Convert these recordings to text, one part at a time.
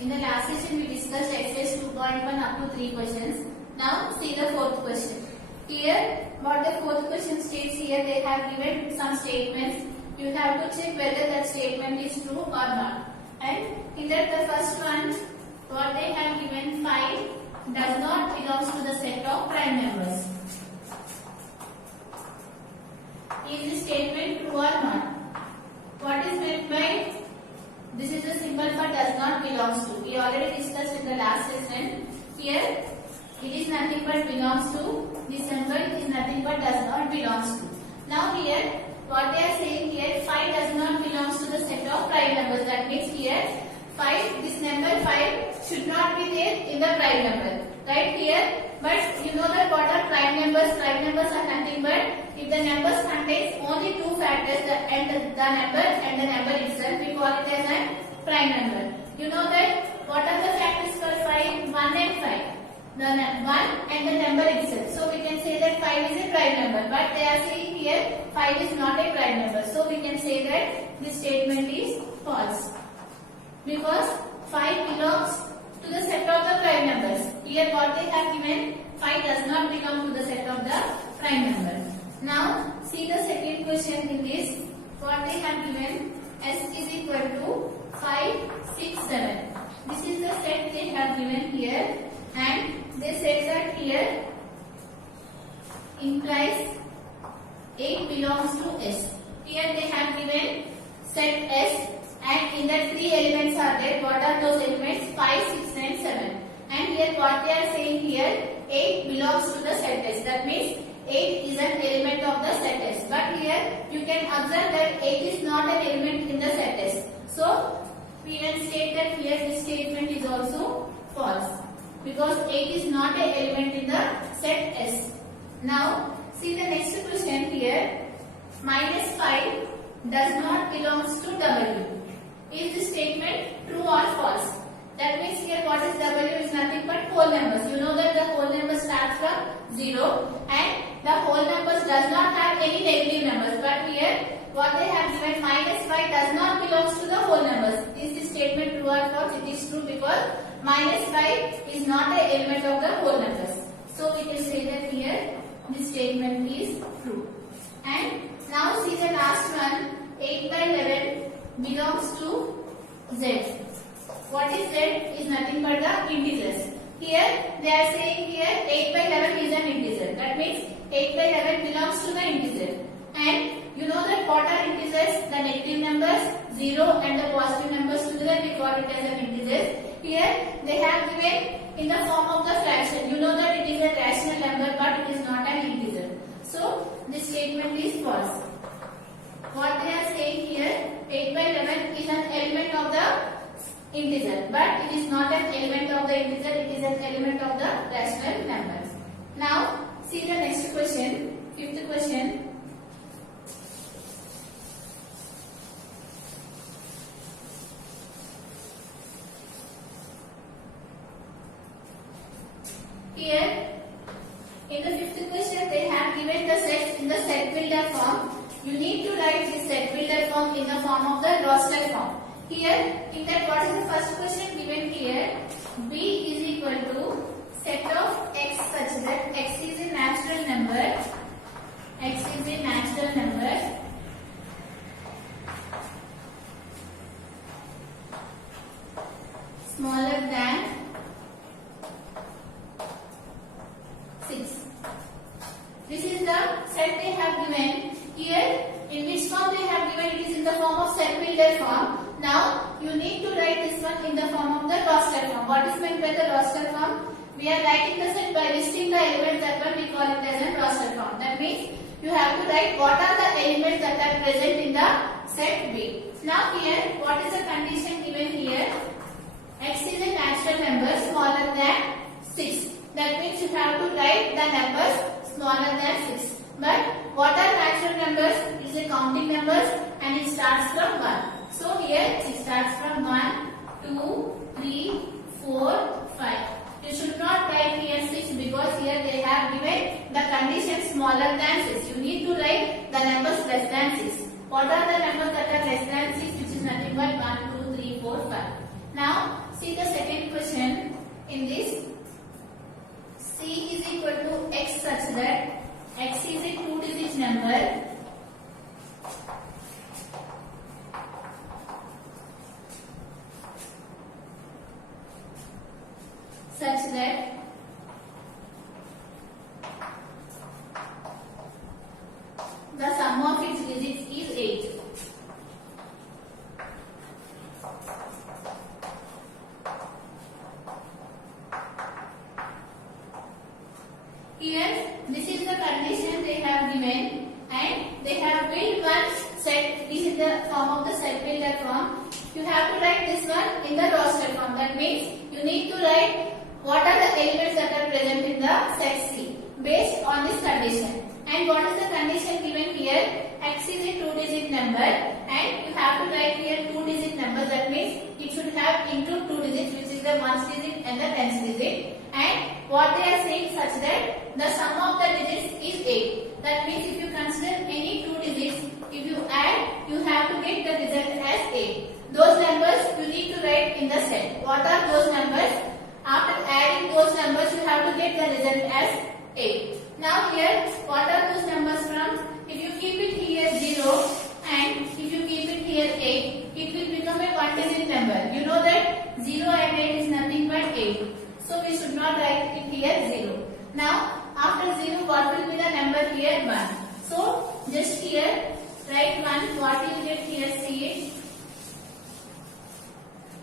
In the last session we discussed exercise 2.1 up to 3 questions. Now see the fourth question. Here what the fourth question states here, they have given some statements. You have to check whether that statement is true or not. And in that the first one, what they have given 5 does not belongs to the set of prime numbers. Is this statement true or not? What is meant by this is the symbol for does not belongs to. We already discussed in the last session. Here it is nothing but belongs to. This symbol is nothing but does not belongs to. Now here what they are saying here, 5 does not belongs to the set of prime numbers. That means here 5, this number 5 should not be there in the prime number. Right here. But you know that what are prime numbers? Prime numbers are nothing but if the numbers contains only two factors, the number and the number itself, we call it as a prime number. You know that what are the factors for 5? 1 and 5. The 1 and the number itself. So we can say that 5 is a prime number. But they are saying here 5 is not a prime number. So we can say that this statement is false. Because 5 belongs to the set of the prime numbers. Here what they have given, 5 does not belong to the set of the prime number. Now see the second question in this. What they have given, S is equal to 5, 6, 7. This is the set they have given here, and they said that here implies 8 belongs to S. Here they have given set S, and in that 3 elements are there. What are those elements? 5, 6 and 7. And here what they are saying here, 8 belongs to the set S. That means 8 is an element of the set S. But here you can observe that 8 is not an element in the set S. So we can state that here this statement is also false. Because 8 is not an element in the set S. Now see the next question here. Minus 5 does not belongs to W. Is this statement true or false? That means here what is W is nothing but whole numbers. You know that the whole number starts from 0 and the whole numbers does not have any negative numbers. But here what they have given, minus 5 does not belongs to the whole numbers. Is this statement true or false? It is true because minus 5 is not an element of the whole numbers. So we can say that here this statement is true. And now see the last one, 8 by 11 belongs to Z. What is Z? Is nothing but the integers. Here they are saying here 8 by 11 is an integer. That means 8 by 11 belongs to the integer. And you know that what are integers? The negative numbers 0 and the positive numbers together we call it as an integer. Here they have given in the form of the fraction. You know that it is a rational number but it is not an integer. So this statement is false. What they are saying here, 8 by 11 is an element of the integer, but it is not an element of the integer, it is an element of the rational number. Now see the next question, fifth question. Here in the fifth question they have given the sets in the set builder form. You need to write this set builder form in the form of the roster form. Here in that what is the first question given here, B is equal to set of X such that X is a natural number, X is a natural number smaller than 6. This is the set they have given. Here in which form they have given, it is in the form of set builder form. Now you need to write this one in the form of the roster form. What is meant by the roster form? We are writing the set by listing the elements, that one we call it as a roster form. That means you have to write what are the elements that are present in the set B. Now here what is the condition given here? X is a natural number smaller than 6. That means you have to write the numbers smaller than 6. But what are natural numbers? It is a counting numbers and it starts from 1. So here it starts from 1, 2, 3, 4, 5. You should not write here 6 because here they have given the condition smaller than 6. You need to write the numbers less than 6. What are the numbers that are less than 6? Which is nothing but 1, 2, 3, 4, 5. Now see the such that the sum of its digits is 8. Here, this is the condition they have given, and they have built one set. This is the form of the set builder form. You have to write this one in the roster form. That means you need to write what are the elements that are present in the set C based on this condition. And what is the condition given here? X is a 2-digit number, and you have to write here 2-digit number. That means it should have into 2 digits, which is the 1's digit and the 10's digit. And what they are saying such that the sum of the digits is 8. That means if you consider any 2 digits, if you add, you have to get the result as 8. Those numbers you need to write in the set. What are those numbers? After adding those numbers, you have to get the result as 8. Now here, what are those numbers from? If you keep it here 0 and if you keep it here 8, it will become a 1-digit number. You know that 0 and 8 is nothing but 8. So we should not write it here 0. Now after 0, what will be the number here? 1. So just here write 1. What you will get here? See it.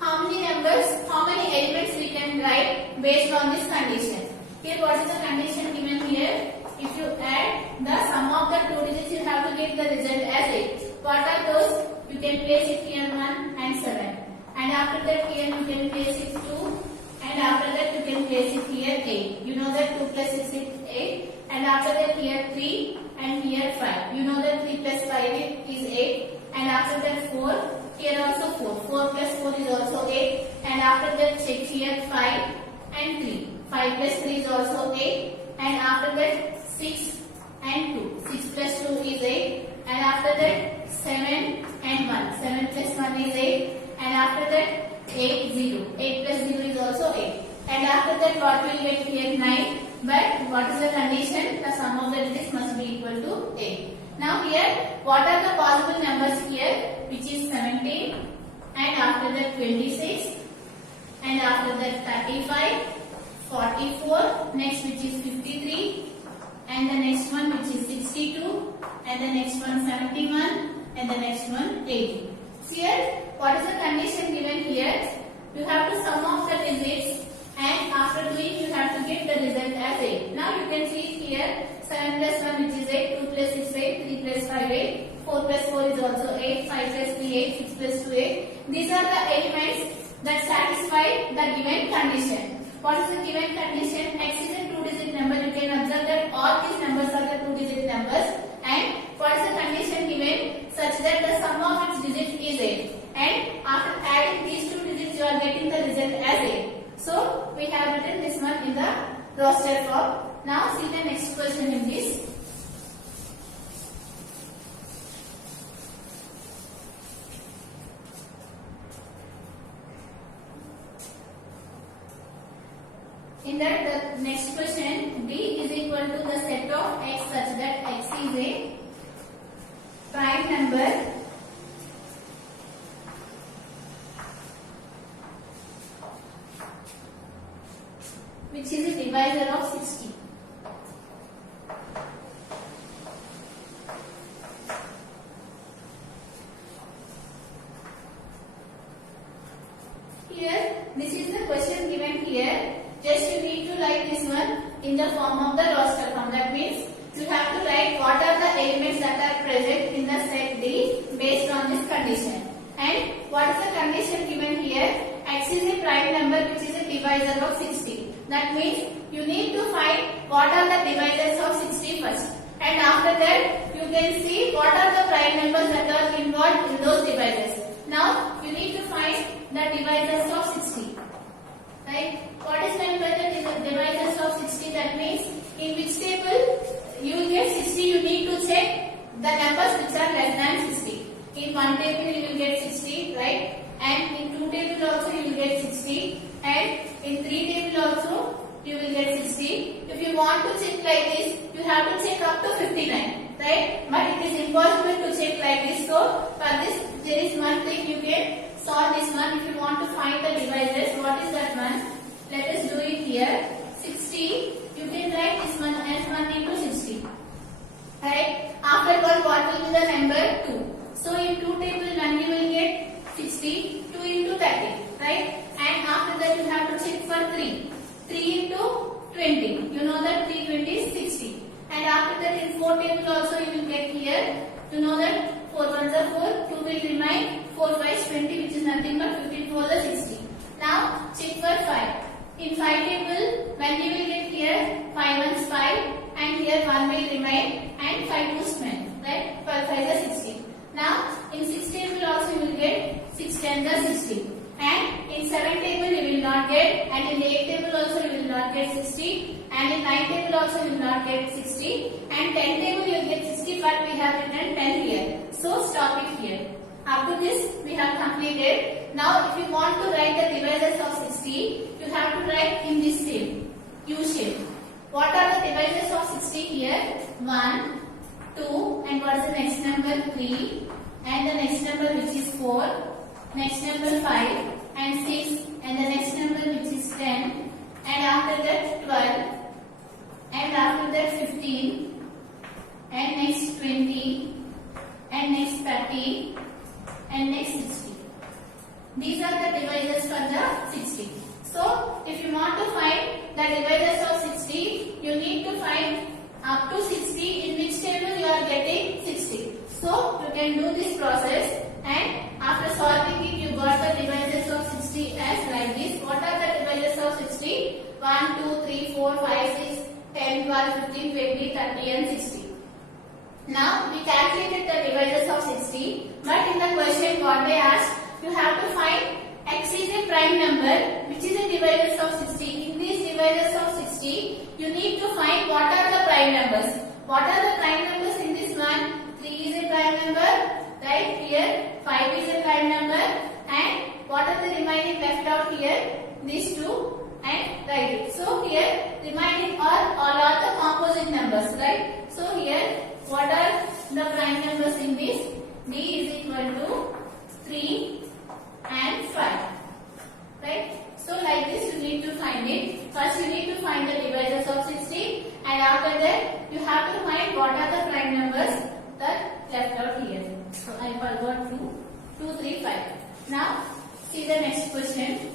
How many numbers, how many elements we can write based on this condition? Here what is the condition given here? If you add the sum of the 2 digits, you have to get the result as 8. What are those? You can place it here 1 and 7. And after that here you can place it 2. And after that you can place it here 8. You know that 2 plus 6 is 8. And after that here 3 and here 5. You know that 3 plus 5 is 8. And after that 4. Here also 4. 4 plus 4 is also 8. And after that check here 5 and 3. 5 plus 3 is also 8. And after that 6 and 2. 6 plus 2 is 8. And after that 7 and 1. 7 plus 1 is 8. And after that 8, 0. 8 plus 0 is also 8. And after that what will get here? 9. But what is the condition? The sum of the digits must be equal to 8. Now here, what are the possible numbers here? Which is 17. And after that 26. And after that 35. 44. Next which is 53. And the next one which is 62. And the next one 71. And the next one 80. Here, what is the condition given here? You have to sum of the digits, and after doing you have to get the result as 8. Now you can see here 7 plus 1 which is 8, 2 plus 6 8, 3 plus 5 8, 4 plus 4 is also 8, 5 plus 3 8, 6 plus 2 8. These are the elements that satisfy the given condition. What is the given condition? X is a 2-digit number. You can observe that all these numbers are the 2-digit numbers. And what is the condition given? Such that the sum of its digits is 8. And after adding these 2 digits, you are getting the result as 8. So we have written this one in the roster form. Now see the next question in this. In that, the next question, B is equal to the set of X such that X is a prime number which is a divisor of 60. Here, this is the question given here. Just you need to write this one in the form of the roster form. That means you have to write what are the elements that are present in the set D based on this condition. And what is the condition given here? X is a prime number which is a divisor of 60. That means you need to find what are the divisors of 60 first. And after that you can see what are the prime numbers that are involved in those divisors. Now you need to find the divisors of 60. Right? What is meant by the divisors of 60? That means in which table you will get 60, you need to check the numbers which are less than 60. In one table you will get 60, right? And in two table also you will get 60. And in three table also you will get 60. If you want to check like this, you have to check up to 59, right? But it is impossible to check like this. So for this, there is one thing you can solve this one. If you want to find the divisors, what is that one? Let us do it here 60, you can write this one as 1 into 60. Right? After 1, what will be the number? 2. So in 2 table 1 you will get 60, 2 into 30. Right? And after that you have to check for 3. 3 into 20. You know that 3 20 is 60. And after that in 4 table also you will get here. You know that 4 1s are 4, 2 will remain, 4 5s 20, which is nothing but 15 4 the 60. Now check for 5. In 5 table, when you will get here 5 1s 5 and here 1 will remain and 5 2s 10. Right? 5 5 is 60. Now in 6 table also you will get 6 10 the 60. And in 7 table you will not get, and in 8 table also you will not get 60, and in 9 table also you will not get 60, and 10 table you will get 60, but we have written 10 here. So stop it here. Up to this we have completed. Now if you want to write the divisors of 60, you have to write in this shape, U shape. What are the divisors of 60 here? 1, 2, and what is the next number? 3, and the next number which is 4. Next number 5 and 6, and the next number which is 10, and after that 12, and after that 15, and next 20, and next 30, and next 60. These are the divisors for the 60. So if you want to find the divisors of 60, you need to find up to 60 in which table you are getting 60. So you can do this process, and after solving it, you got the divisors of 60 as like this. What are the divisors of 60? 1, 2, 3, 4, 5, 6, 10, 12, 15, 20, 30 and 60. Now we calculated the divisors of 60, but in the question what they asked, you have to find x is a prime number which is a divisors of 60. In these divisors of 60, you need to find what are the prime numbers. What are the prime numbers in this one? 3 is a prime number. Right here 5 is a prime number, and what are the remaining left out here? These two, and write it. So here remaining are all are the composite numbers, right? So here what are the prime numbers in this? D is equal to 3 and 5. Right? So like this you need to find it. First you need to find the divisors of 60, and after that you have to find what are the prime numbers that left out here. So I forgot 2, 3, 5. Now see the next question.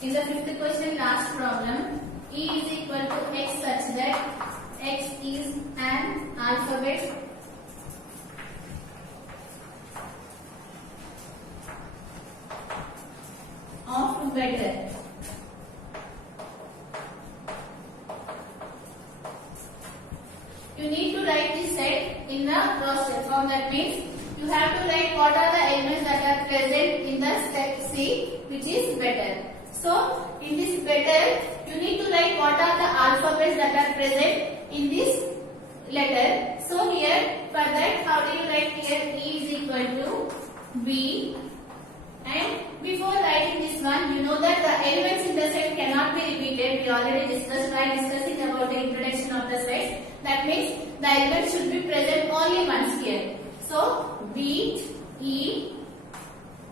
In the fifth question, last problem, E is equal to x such that x is an alphabet of better. You need to write this set in the roster form. That means you have to write what are the elements that are present in the set C, which is better. So in this better, you need to write what are the alphabets that are present in this letter. So here for that, how do you write here? E is equal to B, and before writing this one, you know that the elements in the set cannot be repeated. We already discussed while discussing about the introduction of the set. That means the elements should be present only once here. So B, E,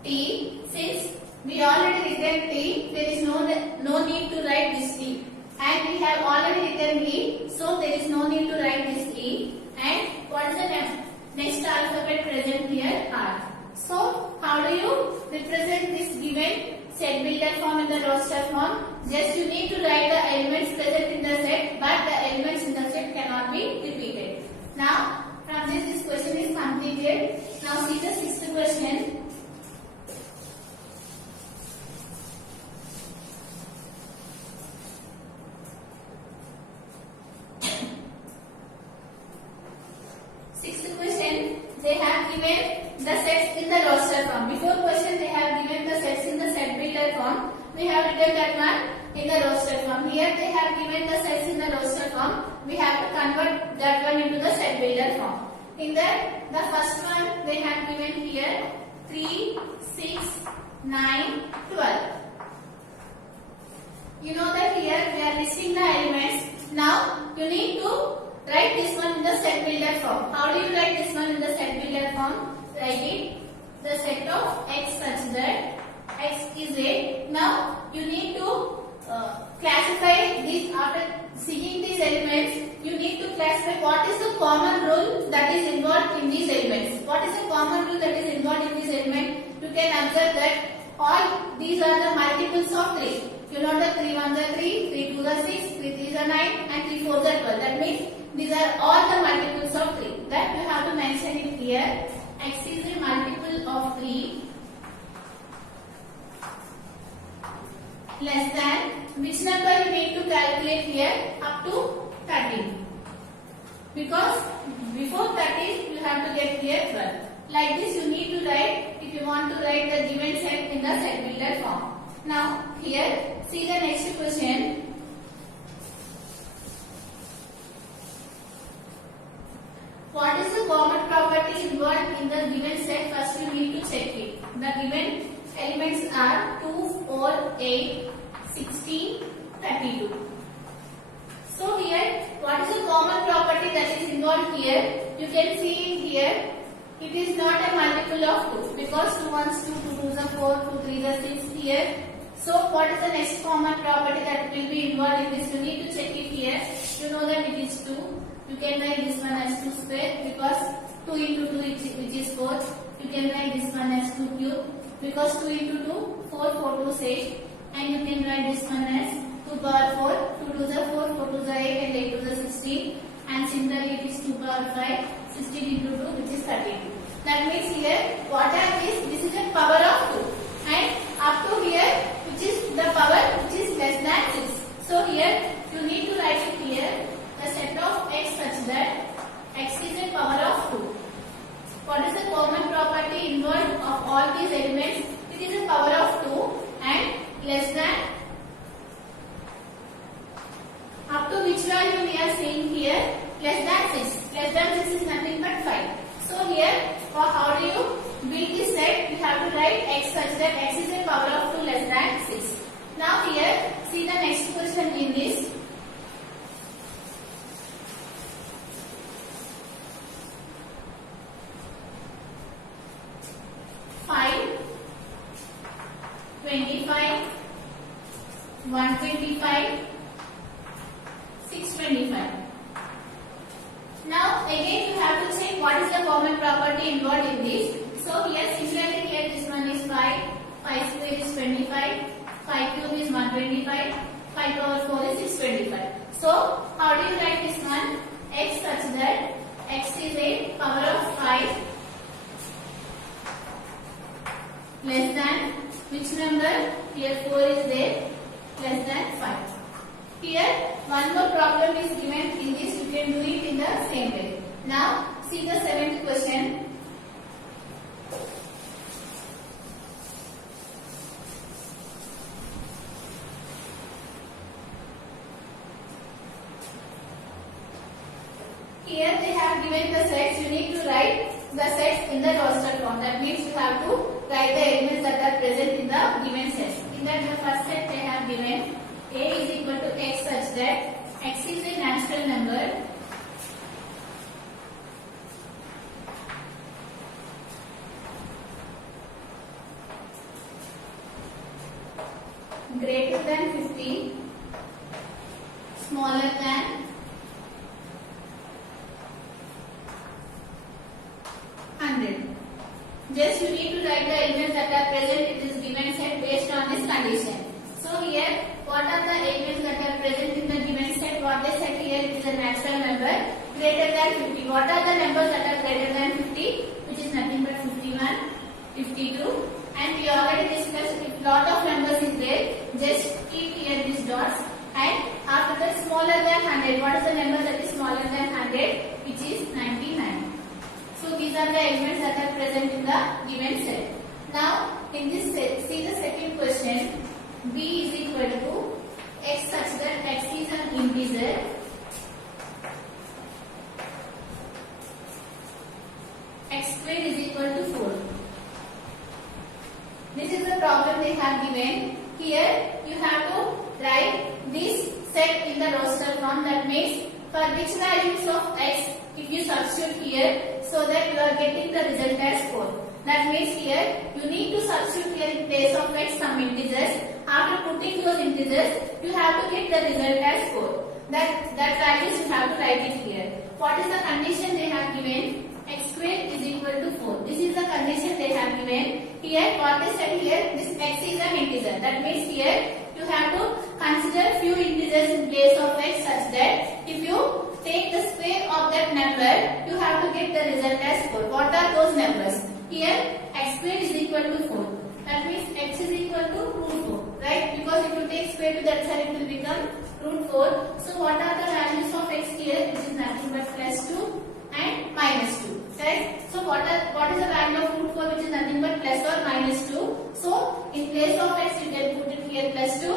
T. Since we already written T, there is no need to write this T. And we have already written E, so there is no need to write this E. And what is the next alphabet present here? R. So how do you represent this given set builder form in the roster form? Just you need to write the elements present in the set, but the elements in the set cannot be repeated. Now from this question is completed. Now see the sixth question. Sixth question, they have given the sets in the roster form. Before question they have given the sets in the set builder form. We have written that one in the roster form. Here they have given the sets in the roster form. We have to convert that one into the set builder form. In that, the first one they have given here 3, 6, 9, 12. You know that here we are listing the elements. Now you need to write this one in the set builder form. How do you write this one in the set builder form? Write it the set of x such that x is a. Now you need to classify this. After seeing these elements, you need to classify what is the common rule that is involved in these elements. What is the common rule that is involved in these elements? You can observe that all these are the multiples of 3. You know the 3 1s are 3, 3 2s are 6, 3 3s are 9 and 3 4s are 12. That means these are all the multiples of 3. That you have to mention it here. X is a multiple of 3 less than which number you need to calculate here? Up to 13. Because before 13 you have to get here 12. Like this you need to write if you want to write the given set in the set builder form. Now here see the next question. What is the common property involved in the given set? First you need to check it. The given elements are 2, 4, 8, 16, 32. So here what is the common property that is involved here? You can see here it is not a multiple of 2 because 2 1s 2, 2 2s are 4, 2 3s are 6 here. So what is the next common property that will be involved in this? You need to check it here. You know that it is 2. You can write this one as 2 square because 2 into 2 which is 4. You can write this one as 2 cube because 2 into 2 4 4 2 8 and you can write this one as 2 power 4. 2 2s are 4, 4 2s are 8 and 8 2s are 16 and similarly it is 2 power 5, 16 into 2 which is 32. That means here what are these? This is a power of 2 and up to here which is the power which is less than 6. So here you need to write it here the set of x such that x is a power of 2. What is the common property involved of all these elements? It is a power of 2 and less than up to which value we are seeing here? Less than 6. Less than 6 is nothing but 5. So here for how do you build this set? You have to write x such that x is a power of 2 less than 6. Now here see the next question in this. Five, 25, 125, 625. Now again you have to check what is the common property involved in this. So here similarly here this one is 5, 5 square is 25, 5 cube is 125, 5 power 4 is 625. So how do you write this one? X such that x is a power of 5 less than which number? Here 4 is there, less than 5. Here one more problem is given in this. You can do it in the same way. Now see the 7th question. Here they have given the sets. You need to write the sets in the roster form. That means you have to write the elements that are present in the given sets. In that the first set they have given a is equal to x such that x is a natural number greater than 50, smaller than 100. Just you need to write the elements that are present in this given set based on this condition. So here, what are the elements that are present in the given set? What they said here is a natural number greater than 50. What are the numbers that are greater than 50? Which is nothing but 51, 52. And we already discussed if lot of numbers is there, just keep here these dots. And after that smaller than 100. What is the number that is smaller than 100? Which is 99. So these are the elements that are present in the given set. Now in this set, see the second question. B is equal to x such that x is an integer x square is equal to 4. This is the problem they have given. Here you have to write this set in the roster form. That means for which values of x if you substitute here, so that you are getting the result as 4. That means here you need to substitute here in place of x some integers. After putting those integers, you have to get the result as 4. That values you have to write it here. What is the condition they have given? X squared is equal to 4. This is the condition they have given. Here what they said here, this x is an integer. That means here you have to consider few integers in place of x such that if you take the square of that number, you have to get the result as 4. What are those numbers? Here x squared is equal to 4. That means x is equal to root 4. Right? Because if you take square to that side, it will become root 4. So what are the values of x here? Which is nothing but plus 2 and minus 2. Correct? So what is the value of root 4, which is nothing but plus or minus 2? So in place of x you can put it here plus 2.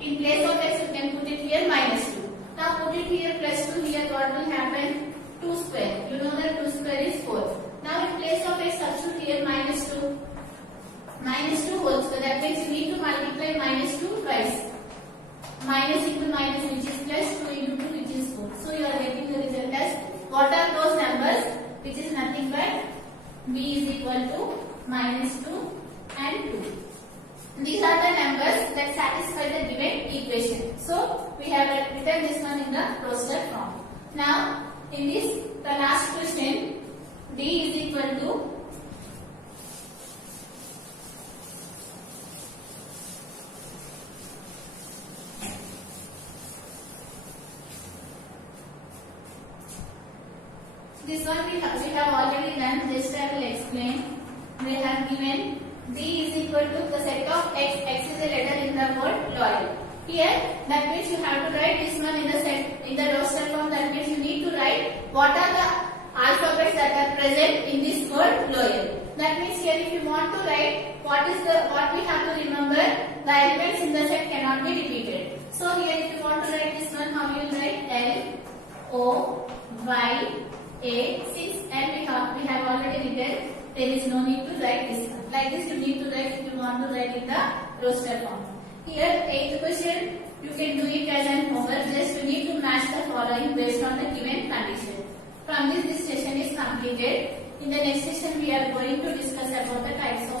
In place of x you can put it here minus 2. Now put it here plus 2. Here what will happen? 2 square. You know that 2 square is 4. Now in place of x substitute here minus 2. Minus 2 whole square. That means you need to multiply minus 2 twice. Minus into minus, which is plus, 2 into 2, which is 4. So you are getting the result as, what are those numbers? Which is nothing but b is equal to minus 2 and 2. These are the numbers that satisfy the given equation. So we have written this one in the roster form. Now in this, the last question, d is equal to this one we have already done. Just I will explain. They have given d is equal to the set of x. X is a letter in the word loyal. Here that means you have to write this one in the set in the roster form. That means you need to write what are the alphabets that are present in this word loyal. That means here if you want to write what we have to remember, the elements in the set cannot be repeated. So here if you want to write this one, how you will write? L O Y A 6, and we have already written. There is no need to write this one. Like this you need to write if you want to write in the roster form. Here 8th question, you can do it as an homework. Just you need to match the following based on the given condition. From this session is completed. In the next session we are going to discuss about the types of